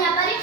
यहाँ पर